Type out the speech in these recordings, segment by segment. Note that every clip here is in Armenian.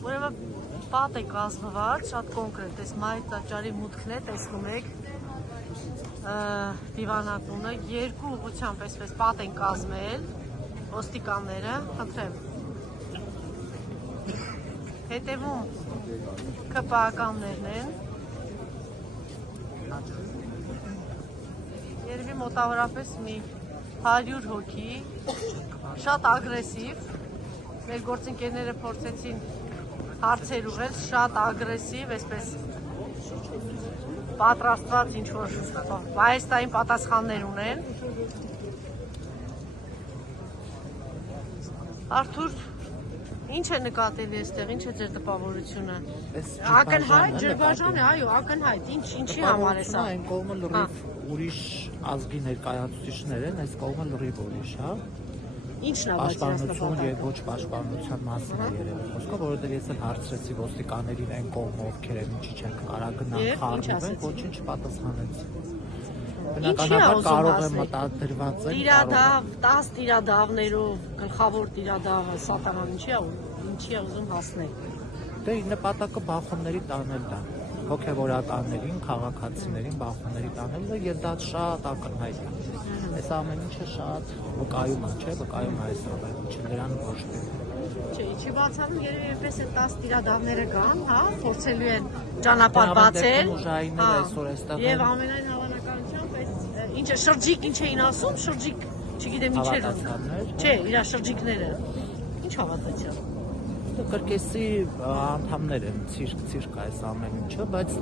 Ուրեմն պատ է կազմված, շատ կոնկրետ, այս մայր տաճարի մուտքն է, տեսնում եք դիվանատունը, երկու ուղղությամբ այսպես պատ են կազմել ոստիկանները, խնդրեմ, հետևում ԿՊԱ-ականներն են, երևի մոտավորապես մի 100 հոգի, շատ ագրեսիվ, մեր գործընկերները փորձեցին հարցեր ուղղել, շատ ագրեսիվ, այսպես պատրաստված ինչ-որ վայեստային պատասխաններ ունեն։ Արթուր, ինչ է նկատելի այստեղ, ինչ է ձեր տպավորությունը։ Ակնհայտ ջրբաժան է, այո, ակնհայտ, ինչի համար է սա։ Այն կողմը լրիվ ուրիշ ազգի ներկայացուցիչներ են, այս կողմը լրիվ ուրիշ, հա։ Ինչն է պաշտպանություն եւ ոչ պաշտպանության մասին է երևի խոսքը, որովհետեւ ես էլ հարցրեցի ոստիկաններին այն կողմը ովքեր են ինչի չեն կարա գնալ խառնվել, ոչինչ չպատասխանեցին։ Բնականաբար կարող է մտադրված է 10 տիրադավներով գլխավոր տիրադավը սատանան ինչի է ուզում հասնել։ Դե նպատակը բախումների տանելն է, հոգևորականներին, քաղաքացիներին բախումների տանելն է եւ դա շատ ակնհայտ է։ Այս ամեն ինչը շատ վկայում է, չէ՞, վկայում է այս ամեն ինչը, նրան ոչ թե։ Չէ, չի բացառում, երևի այնպես է 10 տիրադավները կան, հա, փորձելու են ճանապարհ բացել։ Եվ ամենայն հավանականությամբ այս ինչը շրջիկ ինչ էին ասում, շրջիկ, չգիտեմ ինչ էր։ Չէ, իր շրջիկները։ Ինչ հավատացյալ։ Կրկեսի անդամներ են, ցիրկ այս ամեն ինչը, բայց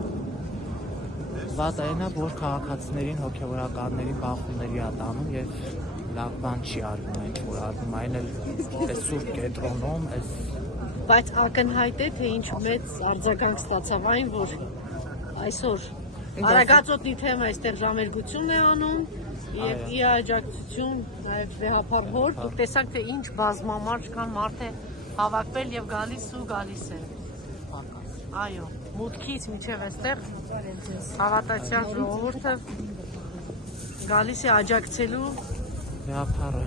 վատը այն է, որ քաղաքացիներին, հոգևորականներին բախումների է տանում եւ լավ բան չի արվում, ինչ որ արվում, այն էլ այս սուրբ կենտրոնում, այս բայց ակնհայտ է, թե ինչ մեծ արձագանք ստացավ այն, որ այսօր Արագածոտնի թեմը այստեղ ժամերգություն է անում եւ ի աջակցություն նաեւ վեհապարհոր, դուք տեսաք թե ինչ բազմամարդ կան, մարդ է հավաքվել եւ գալիս է։ Այո, մուտքից միջև այստեղ հավատացյալ ժողովուրդը գալիս է աջակցելու վեհապարը